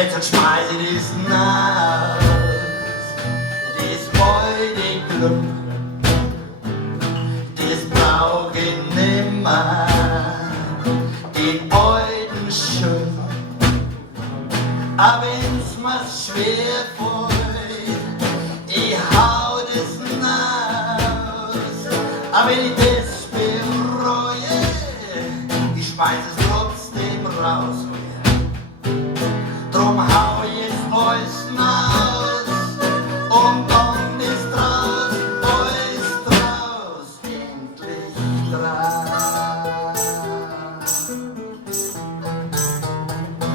Jetzt schmeiß ich diesen aus, das Beuteglück, das brauch ich nimmer, den alten Schutt. Aber wenn's mir schwer fällt, ich hau das aus. Aber wenn ich das bereue, ich schmeiß es trotzdem raus. Drum hau ich jetzt alles aus und dann ist draus, alles draus, endlich draus.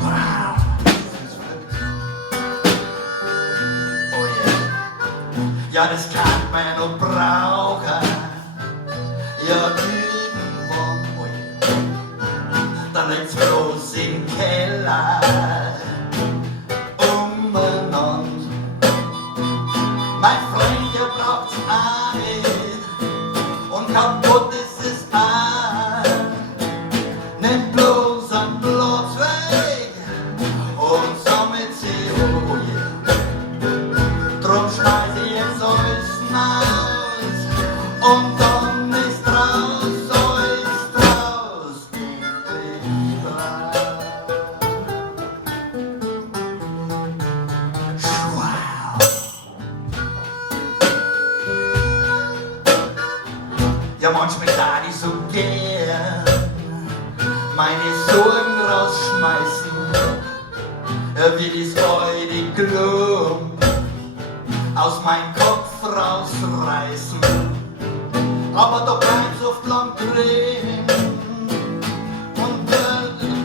Wow. Oh yeah. Ja, das kann man noch brauchen. Ja, irgendwann, oh yeah. Dann liegt's bloß im Keller. Mein Freund, ihr braucht's auch nicht und kaputt ist es auch. Nimm bloß einen Platz weg und sammelt sie, oh yeah. Drum schmeiß ich jetzt alles aus und dann ist draus, alles draus, endlich draus. Ja, manchmal darf ich so gern meine Sorgen rausschmeißen, wie das alte Klump aus meinem Kopf rausreißen. Aber da bleibt's oft lang drin und drin.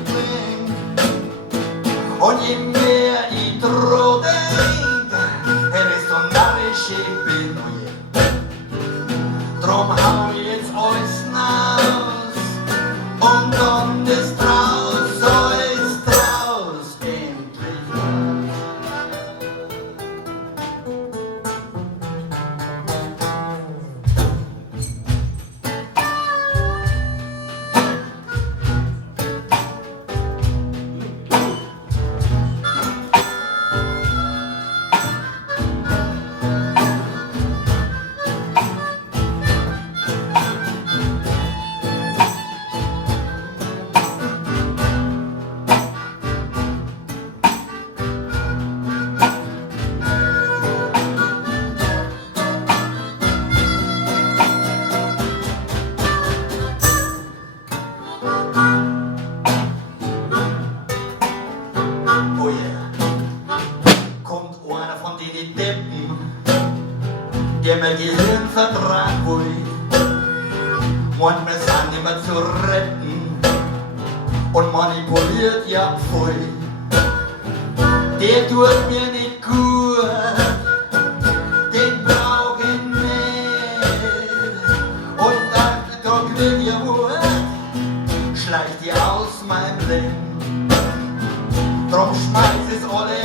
Und je mehr ich dran denk, desto narrisch ich bin. Drum hau ich jetzt alles aus und dann ist draus, alles draus, endlich. Oh yeah. Kommt einer von den Deppen, der mein Gehirn vertragen will, meint, wir sind nicht mehr zu retten und manipuliert ja voll. Der tut mir nicht gut, den brauch ich nicht. Und dann, da krieg ich Wut, schleicht die aus meinem Leben. Drum schmeiß es alle